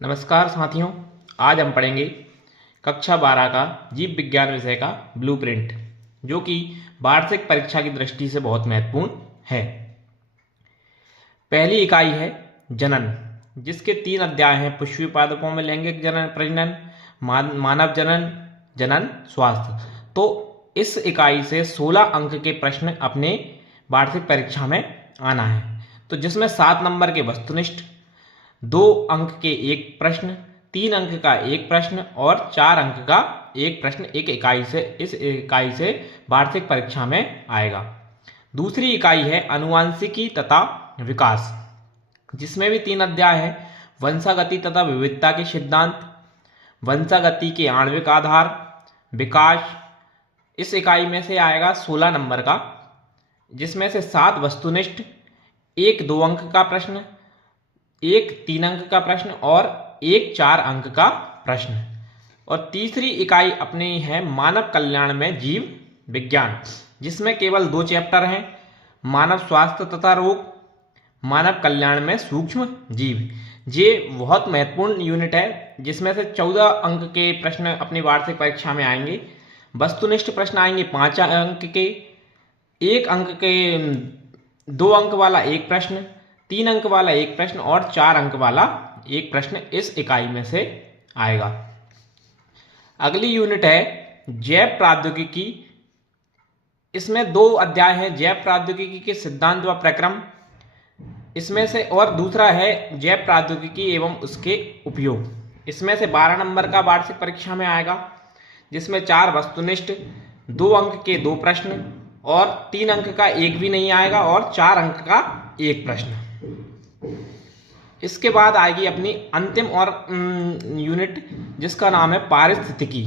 नमस्कार साथियों, आज हम पढ़ेंगे कक्षा 12 का जीव विज्ञान विषय का ब्लूप्रिंट, जो कि वार्षिक परीक्षा की दृष्टि से बहुत महत्वपूर्ण है। पहली इकाई है जनन, जिसके 3 अध्याय हैं। पुष्पीय पादपों में लैंगिक जनन प्रजनन, मानव जनन, जनन स्वास्थ्य। तो इस इकाई से 16 अंक के प्रश्न अपने वार्षिक परीक्षा में आना है। तो जिसमें 7 नंबर के वस्तुनिष्ठ, 2 अंक के एक प्रश्न, 3 अंक का एक प्रश्न और 4 अंक का एक प्रश्न इस इकाई से वार्षिक परीक्षा में आएगा। दूसरी इकाई है अनुवांशिकी तथा विकास, जिसमें भी 3 अध्याय है। वंशागति तथा विविधता के सिद्धांत, वंशागति के आणविक आधार, विकास। इस इकाई में से आएगा 16 नंबर का, जिसमें से 7 वस्तुनिष्ठ, एक 2 अंक का प्रश्न, एक 3 अंक का प्रश्न और एक 4 अंक का प्रश्न। और तीसरी इकाई अपनी है मानव कल्याण में जीव विज्ञान, जिसमें केवल 2 चैप्टर हैं। मानव स्वास्थ्य तथा रोग, मानव कल्याण में सूक्ष्म जीव। ये बहुत महत्वपूर्ण यूनिट है, जिसमें से 14 अंक के प्रश्न अपनी वार्षिक परीक्षा में आएंगे। वस्तुनिष्ठ प्रश्न आएंगे 5 अंक के, 1 अंक के 2 अंक वाला एक प्रश्न, 3 अंक वाला एक प्रश्न और 4 अंक वाला एक प्रश्न इस इकाई में से आएगा। अगली यूनिट है जैव प्रौद्योगिकी। इसमें 2 अध्याय हैं। जैव प्रौद्योगिकी के सिद्धांत व प्रक्रम, इसमें से, और दूसरा है जैव प्रौद्योगिकी एवं उसके उपयोग। इसमें से 12 नंबर का वार्षिक परीक्षा में आएगा, जिसमें 4 वस्तुनिष्ठ, 2 अंक के 2 प्रश्न और 3 अंक का एक भी नहीं आएगा और 4 अंक का एक प्रश्न। इसके बाद आएगी अपनी अंतिम और यूनिट, जिसका नाम है पारिस्थितिकी।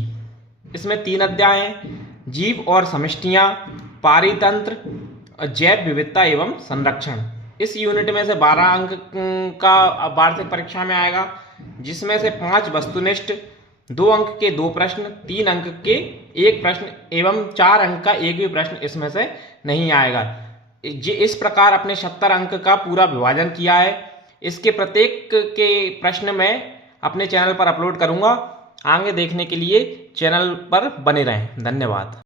इसमें 3 अध्याय हैं। जीव और समष्टियां, पारितंत्र, जैव विविधता एवं संरक्षण। इस यूनिट में से 12 अंक का वार्षिक परीक्षा में आएगा, जिसमें से 5 वस्तुनिष्ठ, 2 अंक के 2 प्रश्न, 3 अंक के एक प्रश्न एवं 4 अंक का एक भी प्रश्न इसमें से नहीं आएगा। इस प्रकार अपने 70 अंक का पूरा विभाजन किया है। इसके प्रत्येक के प्रश्न मैं अपने चैनल पर अपलोड करूंगा। आगे देखने के लिए चैनल पर बने रहें। धन्यवाद।